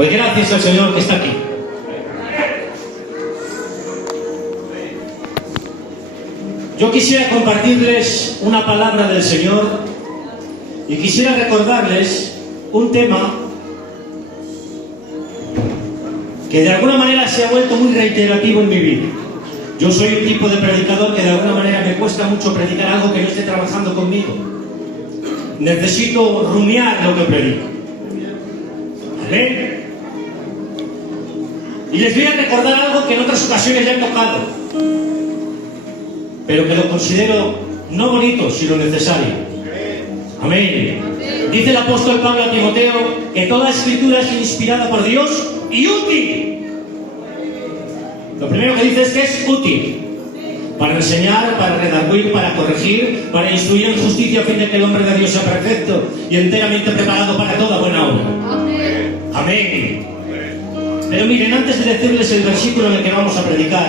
Pues gracias al Señor que está aquí. Yo quisiera compartirles una palabra del Señor y quisiera recordarles un tema que de alguna manera se ha vuelto muy reiterativo en mi vida. Yo soy un tipo de predicador que de alguna manera me cuesta mucho predicar algo que no esté trabajando conmigo. Necesito rumiar lo que predico. ¿Vale? Y les voy a recordar algo que en otras ocasiones ya he tocado, pero que lo considero no bonito, sino necesario. Amén. Dice el apóstol Pablo a Timoteo que toda escritura es inspirada por Dios y útil. Lo primero que dice es que es útil para enseñar, para redarguir, para corregir, para instruir en justicia, a fin de que el hombre de Dios sea perfecto y enteramente preparado para toda buena obra. Amén. Amén. Pero miren, antes de decirles el versículo en el que vamos a predicar,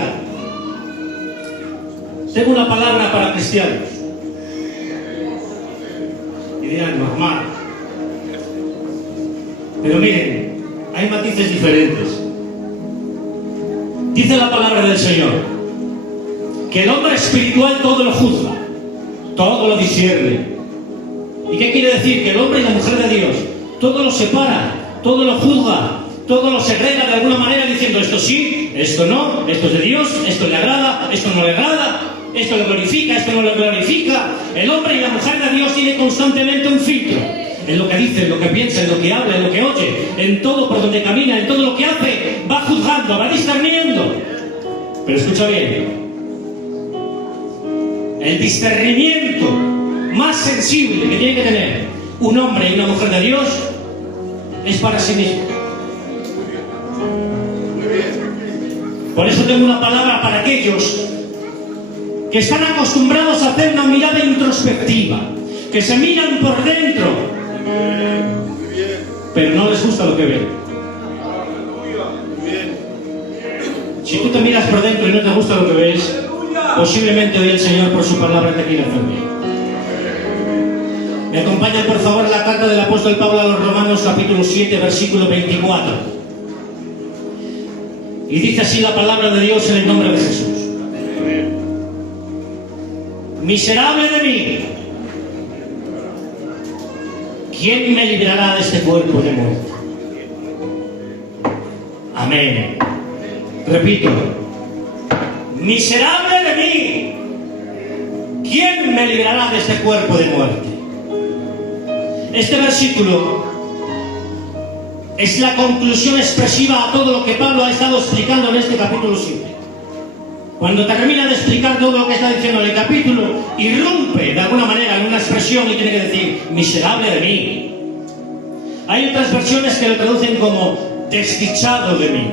tengo una palabra para cristianos. Y dirán, normal. Pero miren, hay matices diferentes. Dice la palabra del Señor que el hombre espiritual todo lo juzga, todo lo discierne. ¿Y qué quiere decir? Que el hombre y la mujer de Dios todo lo separa, todo lo juzga, todo lo segrega de alguna manera, diciendo esto sí, esto no, esto es de Dios, esto le agrada, esto no le agrada, esto lo glorifica, esto no lo glorifica. El hombre y la mujer de Dios tiene constantemente un filtro en lo que dice, en lo que piensa, en lo que habla, en lo que oye, en todo por donde camina, en todo lo que hace, va juzgando, va discerniendo. Pero escucha bien, el discernimiento más sensible que tiene que tener un hombre y una mujer de Dios es para sí mismo. Por eso tengo una palabra para aquellos que están acostumbrados a hacer una mirada introspectiva, que se miran por dentro, pero no les gusta lo que ven. Si tú te miras por dentro y no te gusta lo que ves, posiblemente hoy el Señor por su palabra te quiere hacer bien. Me acompañan por favor la carta del apóstol Pablo a los Romanos, capítulo 7, versículo 24. Y dice así la palabra de Dios en el nombre de Jesús. Miserable de mí, ¿quién me librará de este cuerpo de muerte? Amén. Repito, miserable de mí, ¿quién me librará de este cuerpo de muerte? Este versículo es la conclusión expresiva a todo lo que Pablo ha estado explicando en este capítulo 7. Cuando termina de explicar todo lo que está diciendo en el capítulo, irrumpe de alguna manera en una expresión y tiene que decir, miserable de mí. Hay otras versiones que lo traducen como desdichado de mí.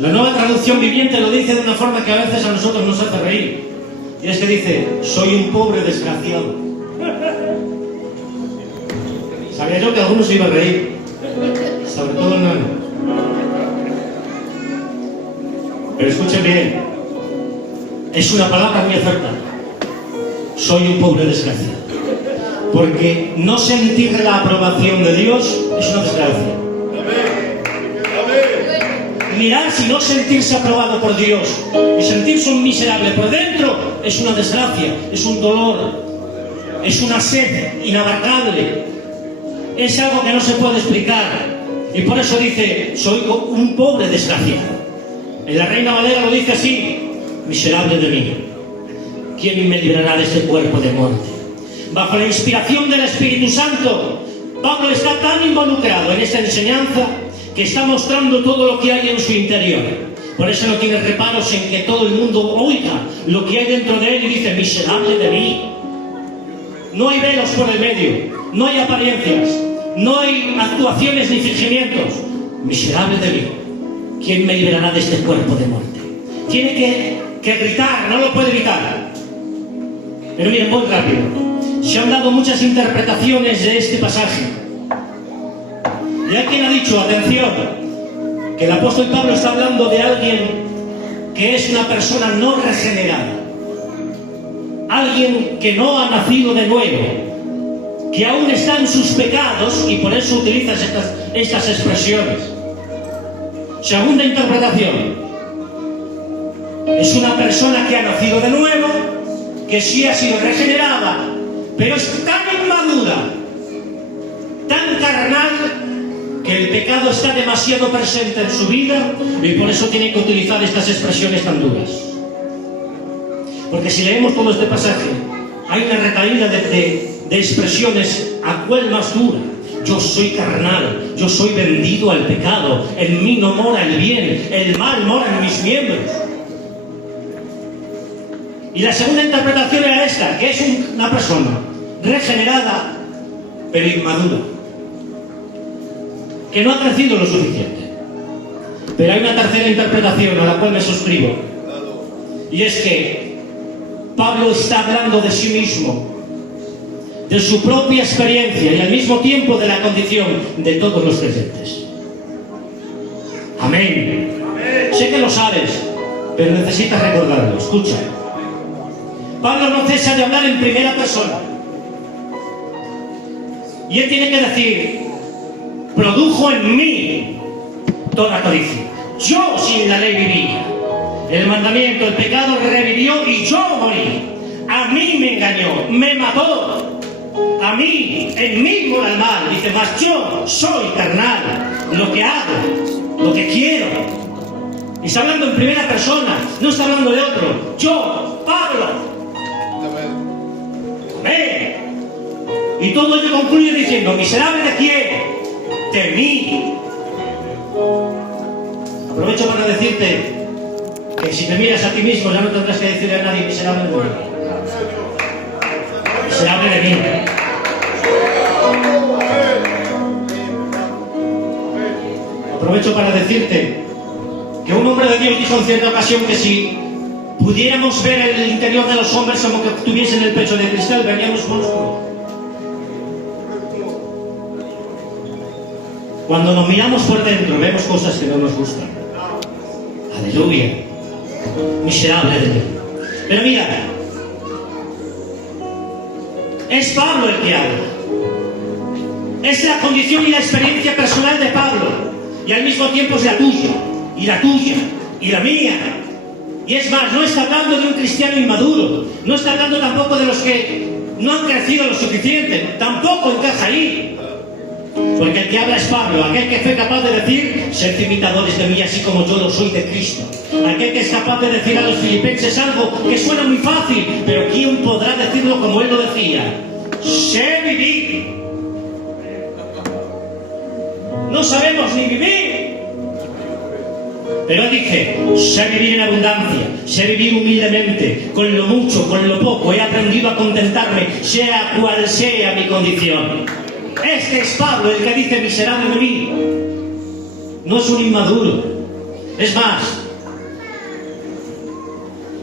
La Nueva Traducción Viviente lo dice de una forma que a veces a nosotros nos hace reír. Y es que dice, soy un pobre desgraciado. Sabía yo que algunos se iban a reír, sobre todo el nano. Pero escuchen bien, es una palabra muy acertada. Soy un pobre desgraciado. Porque no sentir la aprobación de Dios es una desgracia. Mirar si no sentirse aprobado por Dios y sentirse un miserable por dentro es una desgracia, es un dolor, es una sed inabarcable, es algo que no se puede explicar. Y por eso dice, soy un pobre desgraciado. En la Reina Valera lo dice así, miserable de mí, ¿quién me librará de este cuerpo de muerte? Bajo la inspiración del Espíritu Santo, Pablo está tan involucrado en esta enseñanza que está mostrando todo lo que hay en su interior. Por eso no tiene reparos en que todo el mundo oiga lo que hay dentro de él y dice, miserable de mí. No hay velos por el medio, no hay apariencias, no hay actuaciones ni fingimientos. Miserable de mí, ¿quién me librará de este cuerpo de muerte? Tiene que gritar, no lo puede evitar. Pero miren, muy rápido. Se han dado muchas interpretaciones de este pasaje. Y hay quien ha dicho, atención, que el apóstol Pablo está hablando de alguien que es una persona no regenerada. Alguien que no ha nacido de nuevo, que aún está en sus pecados y por eso utiliza estas expresiones. Segunda interpretación. Es una persona que ha nacido de nuevo, que sí ha sido regenerada, pero es tan inmadura, tan carnal, que el pecado está demasiado presente en su vida y por eso tiene que utilizar estas expresiones tan duras. Porque si leemos todo este pasaje, hay una retaíla de expresiones a cuál más dura. Yo soy carnal, yo soy vendido al pecado, en mí no mora el bien, el mal mora en mis miembros. Y la segunda interpretación era esta, que es una persona regenerada, pero inmadura, que no ha crecido lo suficiente. Pero hay una tercera interpretación a la cual me suscribo, y es que Pablo está hablando de sí mismo, de su propia experiencia y al mismo tiempo de la condición de todos los creyentes. Amén. Sé que lo sabes, pero necesitas recordarlo. Escucha. Pablo no cesa de hablar en primera persona. Y él tiene que decir, produjo en mí toda codicia. Yo sin la ley vivía. El mandamiento, el pecado revivió y yo morí. A mí me engañó, me mató. A mí, en mí mora el mal. Dice, mas yo soy carnal. Lo que hago, lo que quiero. Y está hablando en primera persona, no está hablando de otro. Yo, Pablo. Y todo ello concluye diciendo, miserable de quién, de mí. Aprovecho para decirte que si te miras a ti mismo ya no tendrás que decirle a nadie miserable de mí. Miserable de mí. Aprovecho para decirte que un hombre de Dios dijo en cierta ocasión que si pudiéramos ver el interior de los hombres como que tuviesen el pecho de cristal, veríamos monstruos. Cuando nos miramos por dentro, vemos cosas que no nos gustan. Aleluya. Miserable de mí. Pero mira, es Pablo el que habla. Es la condición y la experiencia personal de Pablo. Y al mismo tiempo es la tuya, y la tuya, y la mía. Y es más, no está hablando de un cristiano inmaduro. No está hablando tampoco de los que no han crecido lo suficiente. Tampoco encaja ahí. Porque el que habla es Pablo, aquel que fue capaz de decir, sed imitadores de mí así como yo lo soy de Cristo. Aquel que es capaz de decir a los filipenses algo que suena muy fácil, pero ¿quién podrá decirlo como él lo decía? Sé vivir. No sabemos ni vivir. Pero él dice, sé vivir en abundancia, sé vivir humildemente, con lo mucho, con lo poco, he aprendido a contentarme, sea cual sea mi condición. Este es Pablo, el que dice miserable de mí. No es un inmaduro. Es más,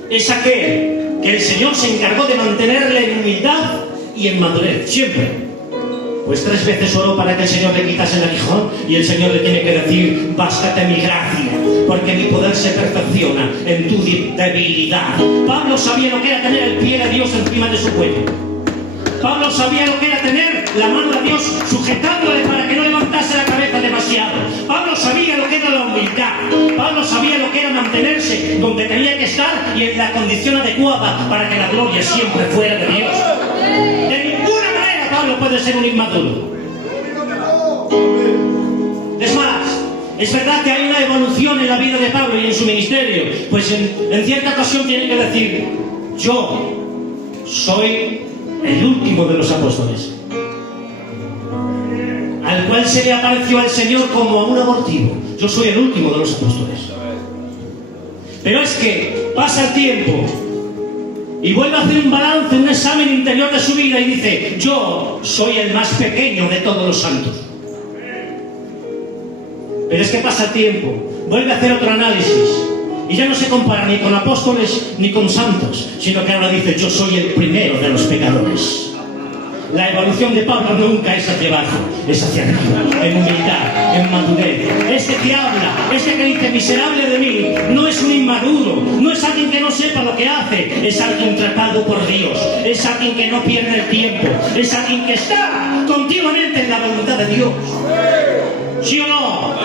es aquel que el Señor se encargó de mantenerle en humildad y en madurez, siempre. Pues 3 veces oró para que el Señor le quitase el aguijón y el Señor le tiene que decir, bástate mi gracia, porque mi poder se perfecciona en tu debilidad. Pablo sabía lo que era tener el pie de Dios encima de su cuello. Pablo sabía lo que era tener la mano de Dios sujetándole para que no levantase la cabeza demasiado. Pablo sabía lo que era la humildad. Pablo sabía lo que era mantenerse donde tenía que estar y en la condición adecuada para que la gloria siempre fuera de Dios. De ninguna manera Pablo puede ser un inmaduro. Es más, es verdad que hay una evolución en la vida de Pablo y en su ministerio. Pues en cierta ocasión tiene que decir, yo soy el último de los apóstoles, al cual se le apareció al Señor como a un abortivo. Yo soy el último de los apóstoles. Pero es que pasa el tiempo y vuelve a hacer un balance, un examen interior de su vida y dice, yo soy el más pequeño de todos los santos. Pero es que pasa el tiempo, vuelve a hacer otro análisis y ya no se compara ni con apóstoles ni con santos, sino que ahora dice, yo soy el primero de los pecadores. La evolución de Pablo nunca es hacia abajo, es hacia arriba, en humildad, en madurez. Este que habla, este que dice miserable de mí, no es un inmaduro, no es alguien que no sepa lo que hace, es alguien tratado por Dios, es alguien que no pierde el tiempo, es alguien que está continuamente en la voluntad de Dios. ¿Sí o no?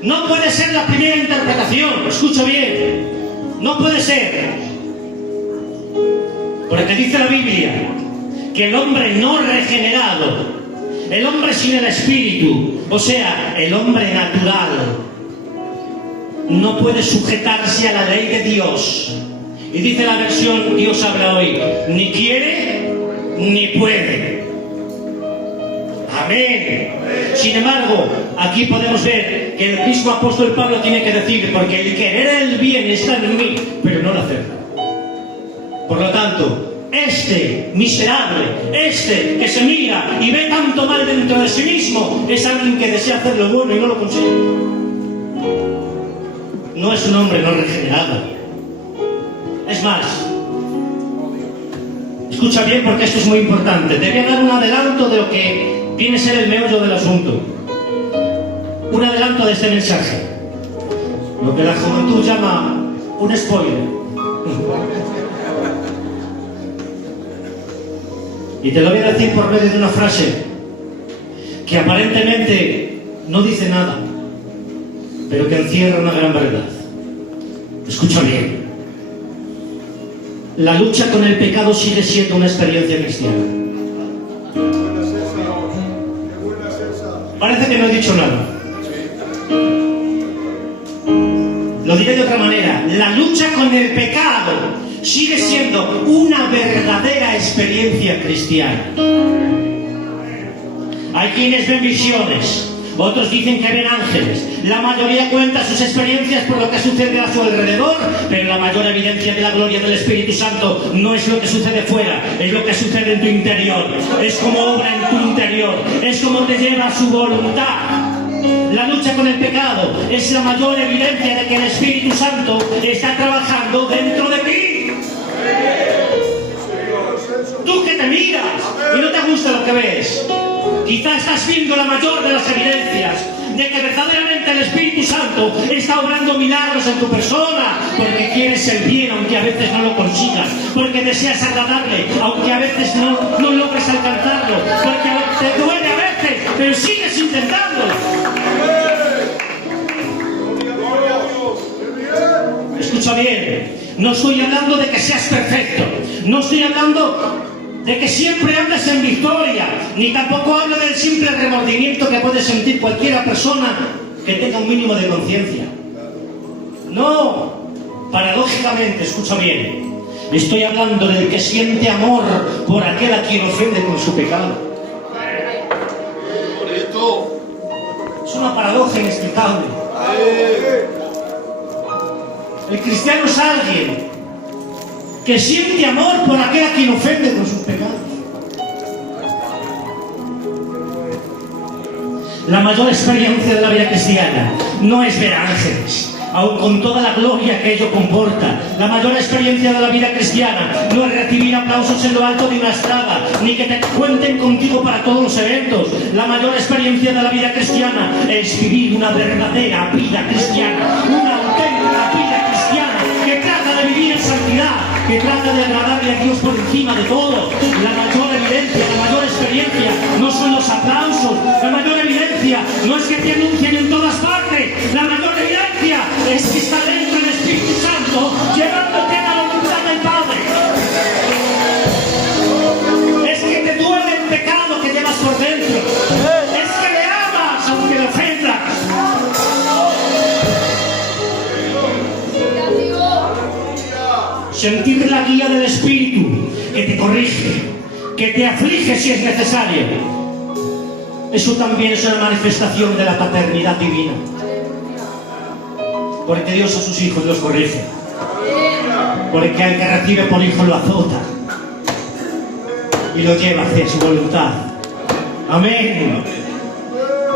No puede ser la primera interpretación, escucha bien, no puede ser. Porque dice la Biblia que el hombre no regenerado, el hombre sin el espíritu, o sea, el hombre natural, no puede sujetarse a la ley de Dios. Y dice la versión Dios habla hoy, ni quiere ni puede. Amén. Sin embargo, aquí podemos ver que el mismo apóstol Pablo tiene que decir, porque el querer el bien está en mí, pero no el hacerlo. Por lo tanto, este miserable, este que se mira y ve tanto mal dentro de sí mismo, es alguien que desea hacer lo bueno y no lo consigue. No es un hombre no regenerado. Es más, escucha bien porque esto es muy importante. Te voy a dar un adelanto de lo que viene a ser el meollo del asunto. Un adelanto de este mensaje. Lo que la juventud llama un spoiler. Y te lo voy a decir por medio de una frase que aparentemente no dice nada, pero que encierra una gran verdad. Escucha bien. La lucha con el pecado sigue siendo una experiencia cristiana. Parece que no he dicho nada. Lo diré de otra manera. La lucha con el pecado sigue siendo una verdadera experiencia cristiana. Hay quienes ven visiones, otros dicen que ven ángeles. La mayoría cuenta sus experiencias por lo que sucede a su alrededor, pero la mayor evidencia de la gloria del Espíritu Santo no es lo que sucede fuera, es lo que sucede en tu interior. Es como obra en tu interior, es como te lleva a su voluntad. La lucha con el pecado es la mayor evidencia de que el Espíritu Santo está trabajando dentro de ti. Tú que te miras y no te gusta lo que ves, quizás estás viendo la mayor de las evidencias de que verdaderamente el Espíritu Santo está obrando milagros en tu persona, porque quieres el bien aunque a veces no lo consigas, porque deseas agradarle aunque a veces no logres alcanzarlo, porque te duele a veces pero sigues intentándolo. Escucha bien, no estoy hablando de que seas perfecto, no estoy hablando de que siempre andes en victoria, ni tampoco hablo del simple remordimiento que puede sentir cualquier persona que tenga un mínimo de conciencia. No, paradójicamente, escucha bien, estoy hablando del que siente amor por aquel a quien ofende con su pecado. Es una paradoja inexplicable. El cristiano es alguien que siente amor por aquel a quien ofende con sus pecados. La mayor experiencia de la vida cristiana no es ver ángeles, aun con toda la gloria que ello comporta. La mayor experiencia de la vida cristiana no es recibir aplausos en lo alto de una estrada, ni que te cuenten contigo para todos los eventos. La mayor experiencia de la vida cristiana es vivir una verdadera vida cristiana, una auténtica vida cristiana que trata de vivir en santidad, que trata de agradarle a Dios por encima de todo. La mayor evidencia, la mayor experiencia no son los aplausos, la mayor evidencia no es que te anuncien en todas partes, la mayor evidencia es que está dentro del Espíritu Santo llevándote a la voluntad del Padre. Es que te duele el pecado que llevas por dentro, es que le amas aunque le ofendas. Sentir la guía del Espíritu que te corrige, que te aflige si es necesario. Eso también es una manifestación de la paternidad divina. Porque Dios a sus hijos los corrige. Porque al que recibe por hijo lo azota y lo lleva hacia su voluntad. Amén.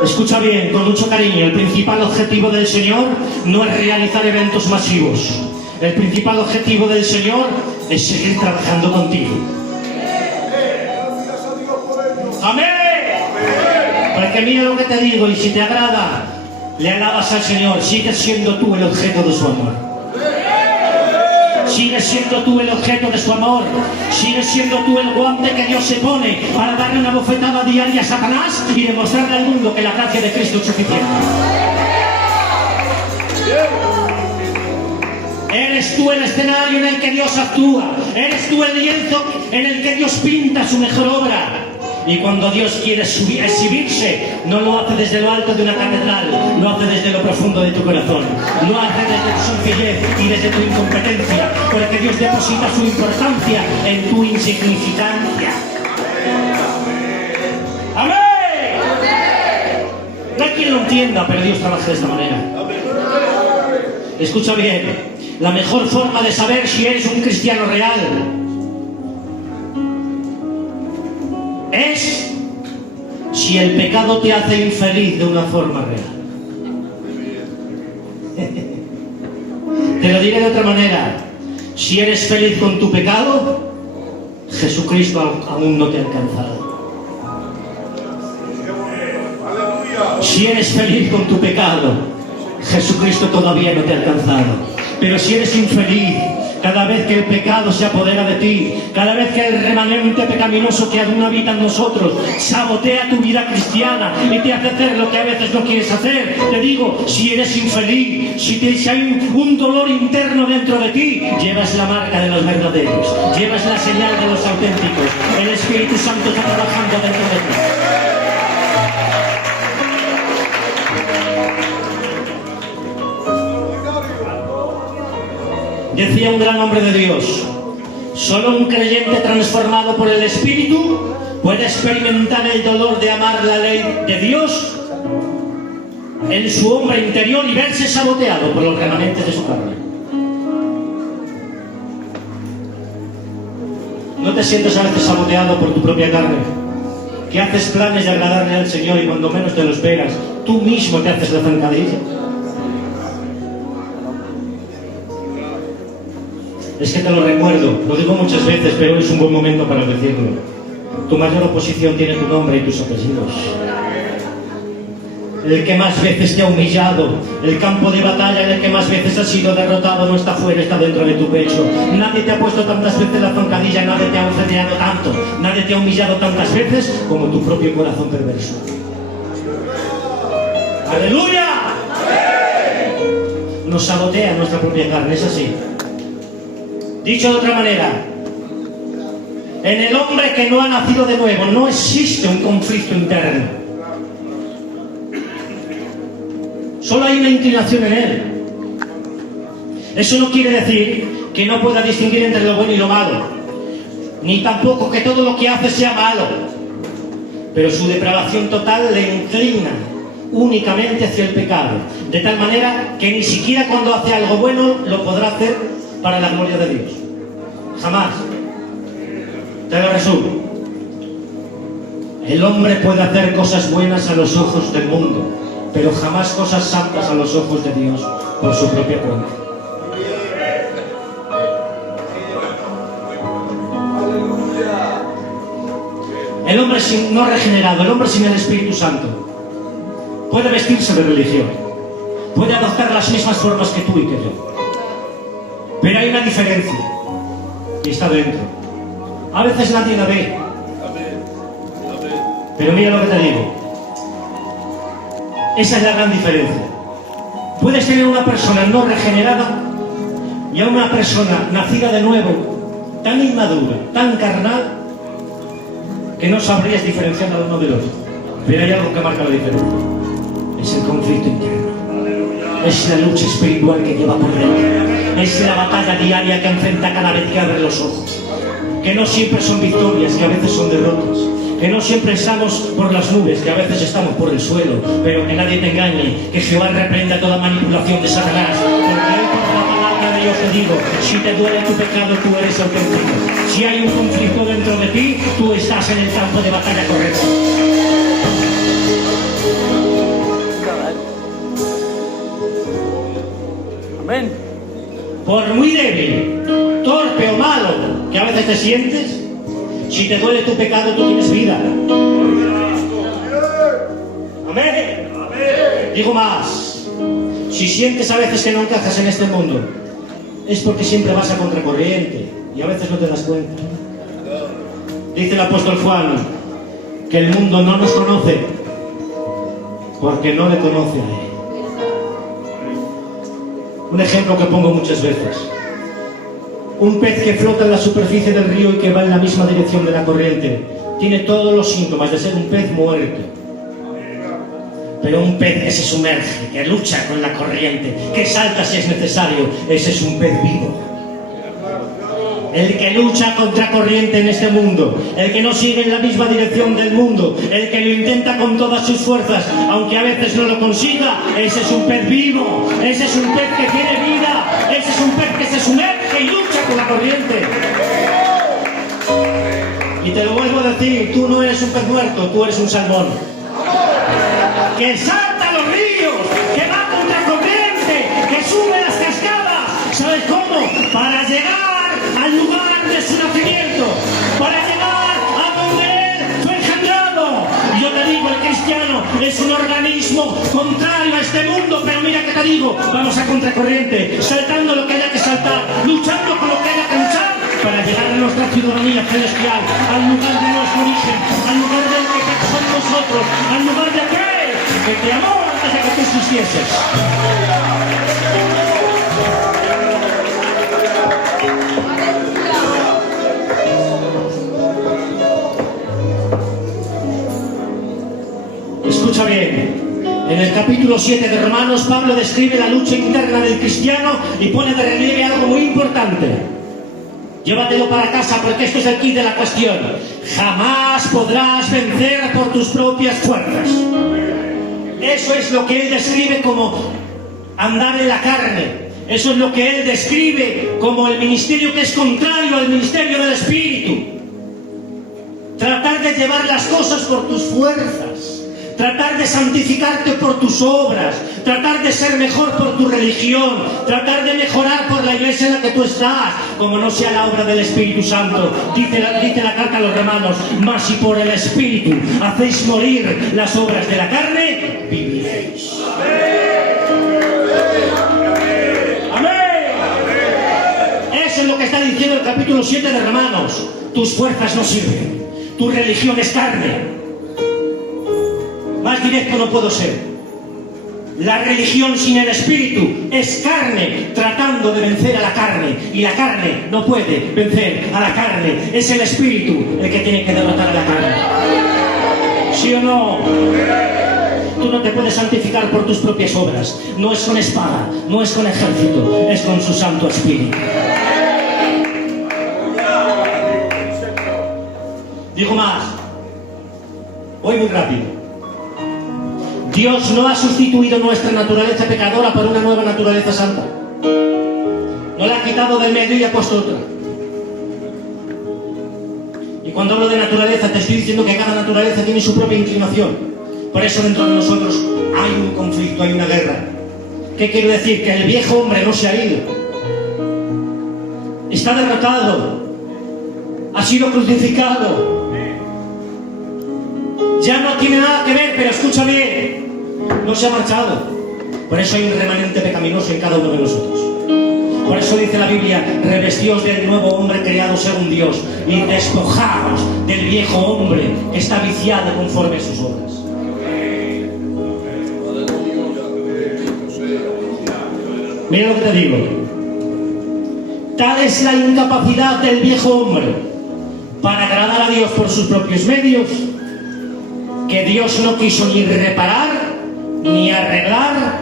Escucha bien, con mucho cariño, el principal objetivo del Señor no es realizar eventos masivos. El principal objetivo del Señor es seguir trabajando contigo. ¡Amén! Porque mira lo que te digo, y si te agrada, le alabas al Señor, sigues siendo tú el objeto de su amor. Sigues siendo tú el objeto de su amor. Sigues siendo tú el guante que Dios se pone para darle una bofetada diaria a Satanás y demostrarle al mundo que la gracia de Cristo es suficiente. Eres tú el escenario en el que Dios actúa. Eres tú el lienzo en el que Dios pinta su mejor obra. Y cuando Dios quiere exhibirse, no lo hace desde lo alto de una catedral, lo hace desde lo profundo de tu corazón, lo hace desde tu sencillez y desde tu incompetencia, porque Dios deposita su importancia en tu insignificancia. ¡Amén! No hay quien lo entienda, pero Dios trabaja de esta manera. Escucha bien, la mejor forma de saber si eres un cristiano real es si el pecado te hace infeliz de una forma real. Te lo diré de otra manera. Si eres feliz con tu pecado, Jesucristo aún no te ha alcanzado. Si eres feliz con tu pecado, Jesucristo todavía no te ha alcanzado. Pero si eres infeliz, cada vez que el pecado se apodera de ti, cada vez que el remanente pecaminoso que aún habita en nosotros sabotea tu vida cristiana y te hace hacer lo que a veces no quieres hacer, te digo, si eres infeliz, si hay un dolor interno dentro de ti, llevas la marca de los verdaderos, llevas la señal de los auténticos. El Espíritu Santo está trabajando dentro de ti. Decía un gran hombre de Dios, solo un creyente transformado por el Espíritu puede experimentar el dolor de amar la ley de Dios en su hombre interior y verse saboteado por los remanentes de su carne. ¿No te sientes a veces saboteado por tu propia carne? Que haces planes de agradarle al Señor y cuando menos te lo esperas, tú mismo te haces la zancadilla. Es que te lo recuerdo, lo digo muchas veces, pero es un buen momento para decirlo. Tu mayor oposición tiene tu nombre y tus apellidos. El que más veces te ha humillado, el campo de batalla en el que más veces has sido derrotado no está fuera, está dentro de tu pecho. Nadie te ha puesto tantas veces la zancadilla, nadie te ha ofendido tanto, nadie te ha humillado tantas veces como tu propio corazón perverso. ¡Aleluya! Nos sabotea nuestra propia carne, es así. Dicho de otra manera, en el hombre que no ha nacido de nuevo no existe un conflicto interno. Solo hay una inclinación en él. Eso no quiere decir que no pueda distinguir entre lo bueno y lo malo, ni tampoco que todo lo que hace sea malo, pero su depravación total le inclina únicamente hacia el pecado, de tal manera que ni siquiera cuando hace algo bueno lo podrá hacer para la gloria de Dios. Jamás. Te lo resumo. El hombre puede hacer cosas buenas a los ojos del mundo, pero jamás cosas santas a los ojos de Dios por su propia cuenta. El hombre no regenerado, el hombre sin el Espíritu Santo, puede vestirse de religión, puede adoptar las mismas formas que tú y que yo. Pero hay una diferencia, y está dentro. A veces nadie la ve. Pero mira lo que te digo. Esa es la gran diferencia. Puedes tener una persona no regenerada y a una persona nacida de nuevo, tan inmadura, tan carnal, que no sabrías diferenciar al uno del otro. Pero hay algo que marca la diferencia. Es el conflicto interno. Es la lucha espiritual que lleva por dentro. Es la batalla diaria que enfrenta cada vez que abre los ojos. Que no siempre son victorias, que a veces son derrotas. Que no siempre estamos por las nubes, que a veces estamos por el suelo. Pero que nadie te engañe, que Jehová reprenda toda manipulación de Satanás. Porque hoy por la palabra de Dios te digo, si te duele tu pecado, tú eres auténtico. Si hay un conflicto dentro de ti, tú estás en el campo de batalla correcto. Amén. Por muy débil, torpe torpe o malo que a veces te sientes, si te duele tu pecado, tú tienes vida. Amén. Digo más, si sientes a veces que no encajas en este mundo, es porque siempre vas a contracorriente y a veces no te das cuenta. Dice el apóstol Juan que el mundo no nos conoce porque no le conoce a él. Un ejemplo que pongo muchas veces: un pez que flota en la superficie del río y que va en la misma dirección de la corriente tiene todos los síntomas de ser un pez muerto. Pero un pez que se sumerge, que lucha con la corriente, que salta si es necesario, ese es un pez vivo. El que lucha contra corriente en este mundo, el que no sigue en la misma dirección del mundo, el que lo intenta con todas sus fuerzas, aunque a veces no lo consiga, ese es un pez vivo, ese es un pez que tiene vida, ese es un pez que se sumerge y lucha con la corriente. Y te lo vuelvo a decir, tú no eres un pez muerto, tú eres un salmón. Que salta los ríos, que va contra corriente, que sube las cascadas. ¿Sabes cómo? Para llegar al lugar de su nacimiento, para llegar a donde él fue engendrado. Y yo te digo, el cristiano es un organismo contrario a este mundo, pero mira que te digo, vamos a contracorriente, saltando lo que haya que saltar, luchando con lo que haya que luchar, para llegar a nuestra ciudadanía celestial, al lugar de nuestro origen, al lugar del que pensó en nosotros, al lugar de aquel que te amó antes de que tú existieses. Escucha bien, en el capítulo 7 de Romanos, Pablo describe la lucha interna del cristiano y pone de relieve algo muy importante. Llévatelo para casa porque esto es el quid de la cuestión. Jamás podrás vencer por tus propias fuerzas. Eso es lo que él describe como andar en la carne. Eso es lo que él describe como el ministerio que es contrario al ministerio del Espíritu. Tratar de llevar las cosas por tus fuerzas, tratar de santificarte por tus obras, tratar de ser mejor por tu religión, tratar de mejorar por la iglesia en la que tú estás, como no sea la obra del Espíritu Santo. Dice la carta a los Romanos: mas si por el Espíritu hacéis morir las obras de la carne, viviréis. Amén. Eso es lo que está diciendo el capítulo 7 de Romanos. Tus fuerzas no sirven, tu religión es carne. Más directo no puedo ser. La religión sin el Espíritu es carne tratando de vencer a la carne, y la carne no puede vencer a la carne. Es el Espíritu el que tiene que derrotar a la carne. ¿Sí o no? Tú no te puedes santificar por tus propias obras. No es con espada, no es con ejército, es con su Santo Espíritu. Digo más, voy muy rápido. Dios no ha sustituido nuestra naturaleza pecadora por una nueva naturaleza santa. No la ha quitado del medio y ha puesto otra. Y cuando hablo de naturaleza, te estoy diciendo que cada naturaleza tiene su propia inclinación. Por eso dentro de nosotros hay un conflicto, hay una guerra. ¿Qué quiero decir? Que el viejo hombre no se ha ido. Está derrotado. Ha sido crucificado. Ya no tiene nada que ver, pero escucha bien. No se ha marchado. Por eso hay un remanente pecaminoso en cada uno de nosotros. Por eso dice la Biblia: revestíos del nuevo hombre creado según Dios y despojaos del viejo hombre que está viciado conforme a sus obras. Mira lo que te digo. Tal es la incapacidad del viejo hombre para agradar a Dios por sus propios medios, que Dios no quiso ni reparar ni arreglar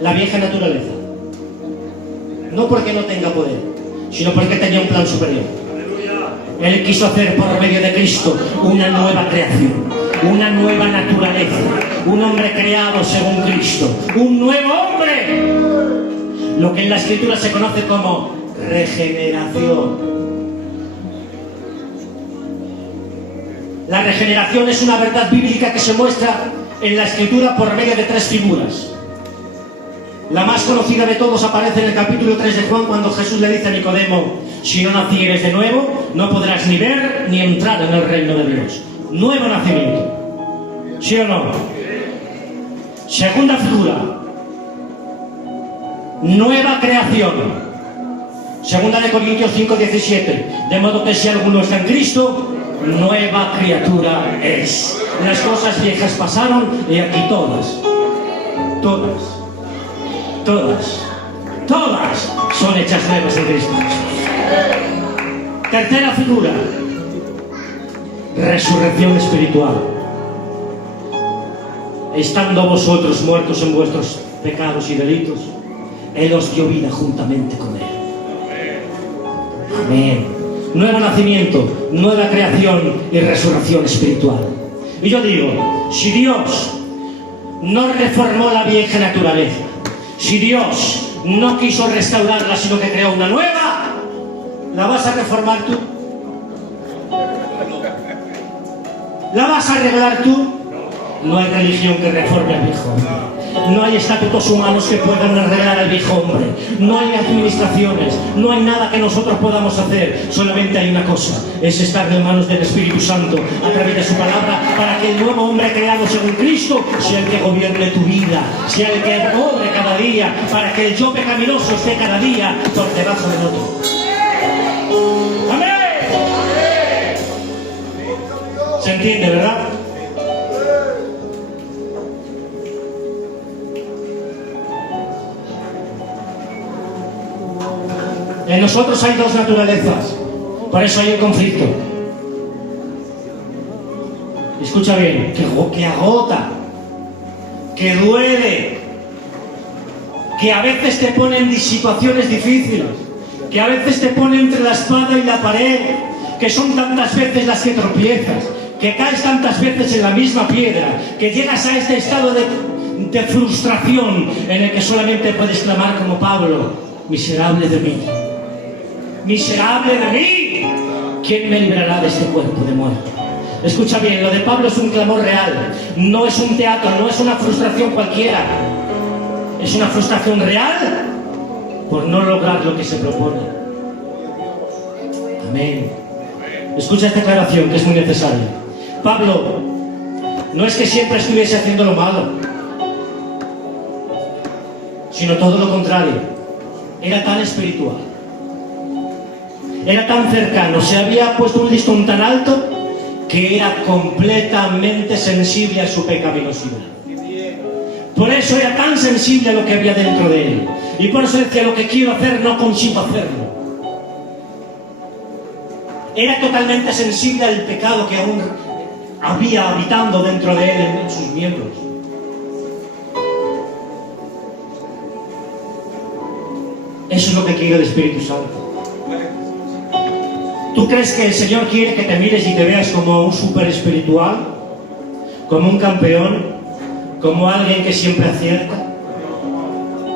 la vieja naturaleza. No porque no tenga poder, sino porque tenía un plan superior. Él quiso hacer por medio de Cristo una nueva creación, una nueva naturaleza, un hombre creado según Cristo, un nuevo hombre, lo que en la Escritura se conoce como regeneración. La regeneración es una verdad bíblica que se muestra en la Escritura por medio de tres figuras. La más conocida de todos aparece en el capítulo 3 de Juan, cuando Jesús le dice a Nicodemo: Si no nacieres de nuevo, no podrás ni ver ni entrar en el reino de Dios. Nuevo nacimiento. ¿Sí o no? Segunda figura. Nueva creación. Segunda de Corintios 5:17. De modo que si alguno está en Cristo, nueva criatura es. Las cosas viejas pasaron y aquí todas son hechas nuevas en Cristo Jesús. Tercera figura. Resurrección espiritual. Estando vosotros muertos en vuestros pecados y delitos, Él os dio vida juntamente con Él. Amén. Nuevo nacimiento, nueva creación y resurrección espiritual. Y yo digo, si Dios no reformó la vieja naturaleza, si Dios no quiso restaurarla, sino que creó una nueva, ¿la vas a reformar tú? ¿La vas a arreglar tú? No hay religión que reforme al viejo hombre. No hay estatutos humanos que puedan arreglar al viejo hombre. No hay administraciones. No hay nada que nosotros podamos hacer. Solamente hay una cosa. Es estar en manos del Espíritu Santo a través de su palabra para que el nuevo hombre creado según Cristo sea el que gobierne tu vida. Sea el que obre cada día. Para que el yo pecaminoso esté cada día por debajo del otro. ¡Amén! ¿Se entiende, verdad? En nosotros hay dos naturalezas, por eso hay un conflicto. Escucha bien, que agota, que duele, que a veces te pone en situaciones difíciles, que a veces te pone entre la espada y la pared, que son tantas veces las que tropiezas, que caes tantas veces en la misma piedra, que llegas a este estado de frustración en el que solamente puedes clamar como Pablo: miserable de mí. Miserable de mí, ¿quién me librará de este cuerpo de muerte? Escucha bien, lo de Pablo es un clamor real, no es un teatro, no es una frustración cualquiera, es una frustración real por no lograr lo que se propone. Amén. Escucha esta aclaración que es muy necesaria. Pablo no es que siempre estuviese haciendo lo malo, sino todo lo contrario. Era tan espiritual, era tan cercano, se había puesto un listón tan alto que era completamente sensible a su pecaminosidad. Por eso era tan sensible a lo que había dentro de él. Y por eso decía: lo que quiero hacer no consigo hacerlo. Era totalmente sensible al pecado que aún había habitando dentro de él en sus miembros. Eso es lo que quiere el Espíritu Santo. ¿Tú crees que el Señor quiere que te mires y te veas como un súper espiritual? ¿Como un campeón? ¿Como alguien que siempre acierta?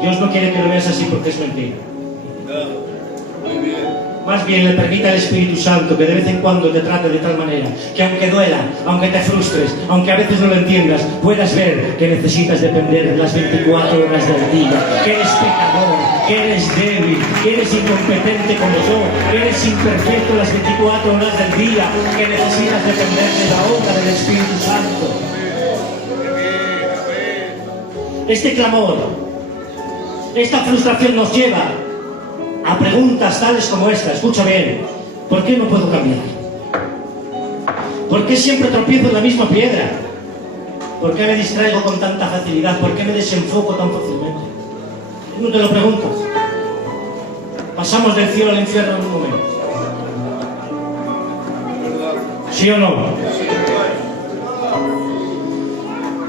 Dios no quiere que lo veas así porque es mentira. Más bien le permite al Espíritu Santo que de vez en cuando te trate de tal manera que aunque duela, aunque te frustres, aunque a veces no lo entiendas, puedas ver que necesitas depender de las 24 horas del día, que eres pecador, que eres débil, que eres incompetente como yo, que eres imperfecto las 24 horas del día, que necesitas depender de la obra del Espíritu Santo. Este clamor, esta frustración nos lleva a preguntas tales como esta. Escucha bien: ¿por qué no puedo cambiar? ¿Por qué siempre tropiezo en la misma piedra? ¿Por qué me distraigo con tanta facilidad? ¿Por qué me desenfoco tan fácilmente? No te lo preguntas. Pasamos del cielo al infierno en un momento. ¿Sí o no?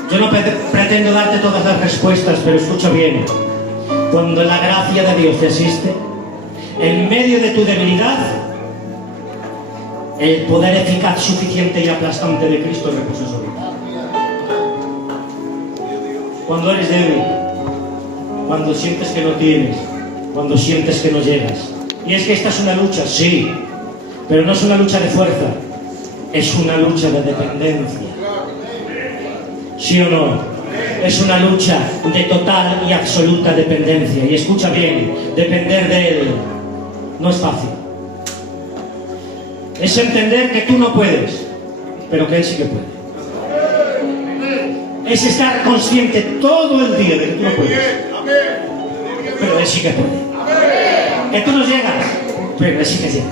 Yo no pretendo darte todas las respuestas, pero escucha bien. Cuando la gracia de Dios te asiste, en medio de tu debilidad, el poder eficaz, suficiente y aplastante de Cristo reposa sobre ti. Cuando eres débil, cuando sientes que no tienes, cuando sientes que no llegas. Y es que esta es una lucha, sí, pero no es una lucha de fuerza, es una lucha de dependencia. ¿Sí o no? Es una lucha de total y absoluta dependencia. Y escucha bien, depender de Él no es fácil. Es entender que tú no puedes, pero que Él sí que puede. Es estar consciente todo el día de que tú no puedes, pero Él sí que puede. Que tú no llegas, pero Él sí que llega.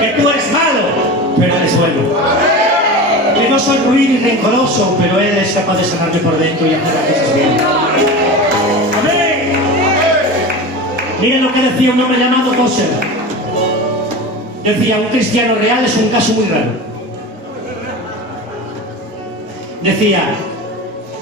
Que tú eres malo, pero Él es bueno. Que no soy ruin y rencoroso, pero Él es capaz de sanarme por dentro y hacer las cosas bien. ¡Amén! Miren lo que decía un hombre llamado Coser. Decía, un cristiano real es un caso muy raro. Decía,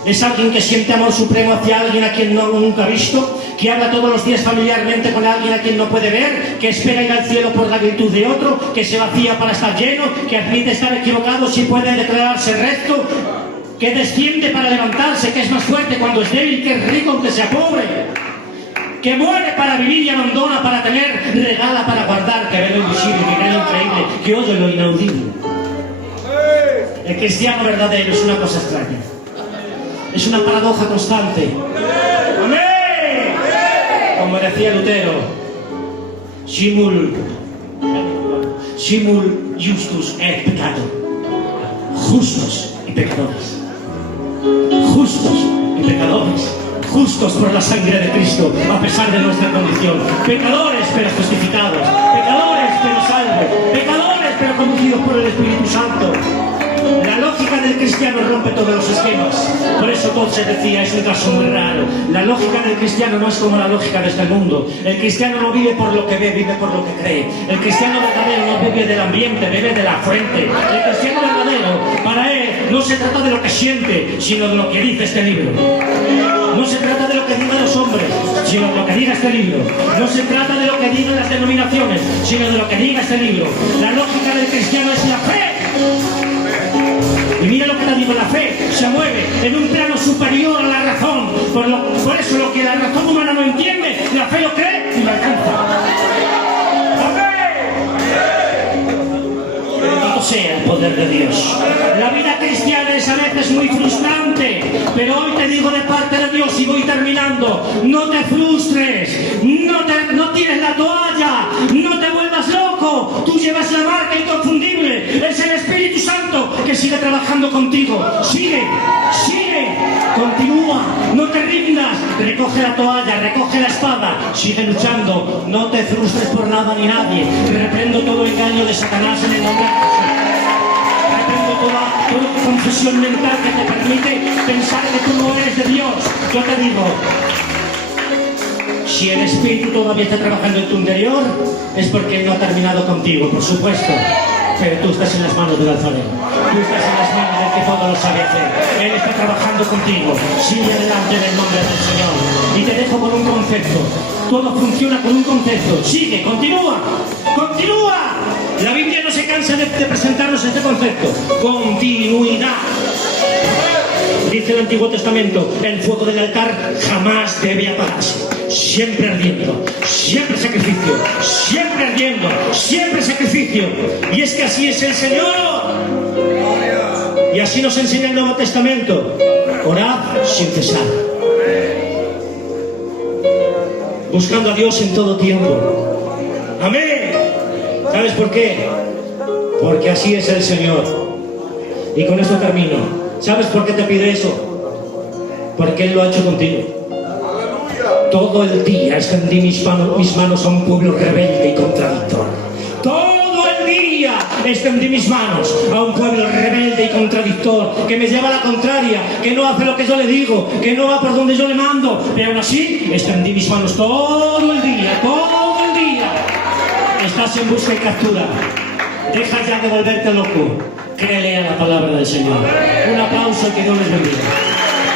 es alguien que siente amor supremo hacia alguien a quien nunca ha visto, que habla todos los días familiarmente con alguien a quien no puede ver, que espera ir al cielo por la virtud de otro, que se vacía para estar lleno, que admite estar equivocado si puede declararse recto, que desciende para levantarse, que es más fuerte cuando es débil, que es rico aunque sea pobre, que muere para vivir y abandona para tener, regala para guardar, que ve lo invisible, que ve lo increíble, que oye lo inaudible. El cristiano verdadero es una cosa extraña. Es una paradoja constante. ¡Amén! Como decía Lutero, simul justus et peccator. Justos y pecadores. Justos y pecadores. Justos por la sangre de Cristo, a pesar de nuestra condición. Pecadores, pero justificados. Pecadores, pero salvos. Pecadores, pero conducidos por el Espíritu Santo. La lógica del cristiano rompe todos los esquemas. Por eso Tozer decía, es un caso muy raro. La lógica del cristiano no es como la lógica de este mundo. El cristiano no vive por lo que ve, vive por lo que cree. El cristiano verdadero no vive del ambiente, vive de la fuente. El cristiano verdadero, para él, no se trata de lo que siente, sino de lo que dice este libro. No se trata de lo que digan los hombres, sino de lo que diga este libro. No se trata de lo que digan las denominaciones, sino de lo que diga este libro. La lógica del cristiano es la fe. Y mira lo que te digo, la fe se mueve en un plano superior a la razón. Por eso lo que la razón humana no entiende, la fe lo cree y lo alcanza. Bendito sea el poder de Dios. La vida cristiana es a veces muy frustrante, pero hoy te digo de parte de Dios y voy terminando, no te frustres, no tires la toalla, no te vuelvas loco, tú llevas la marca inconfundible, es el Espíritu Santo que sigue trabajando contigo, sigue, continúa, no te rindas, recoge la toalla, recoge la espada, sigue luchando, no te frustres por nada ni nadie, reprendo todo engaño de Satanás en el nombre de Jesús. Toda confesión mental que te permite pensar que tú no eres de Dios. Yo te digo, si el Espíritu todavía está trabajando en tu interior, es porque Él no ha terminado contigo, por supuesto. Pero tú estás en las manos del alfarero. Tú estás en las manos del que todo lo sabe hacer. Él está trabajando contigo. Sigue adelante en el nombre del Señor. Y te dejo con un concepto. Todo funciona con un concepto. Sigue, continúa. La Biblia no se cansa de presentarnos este concepto. Continuidad. Dice el Antiguo Testamento, el fuego del altar jamás debe apagarse. Siempre ardiendo, siempre sacrificio, siempre ardiendo, siempre sacrificio. Y es que así es el Señor. Y así nos enseña el Nuevo Testamento. Orad sin cesar. Buscando a Dios en todo tiempo. Amén. ¿Sabes por qué? Porque así es el Señor. Y con esto termino. ¿Sabes por qué te pide eso? Porque Él lo ha hecho contigo. Todo el día extendí mis manos a un pueblo rebelde y contradictor. Todo el día extendí mis manos a un pueblo rebelde y contradictor, que me lleva a la contraria, que no hace lo que yo le digo, que no va por donde yo le mando. Pero aún así, extendí mis manos todo el día, todo el día. Estás en busca y captura. Deja ya de volverte loco. Créele a la palabra del Señor. Un aplauso y que Dios les bendiga.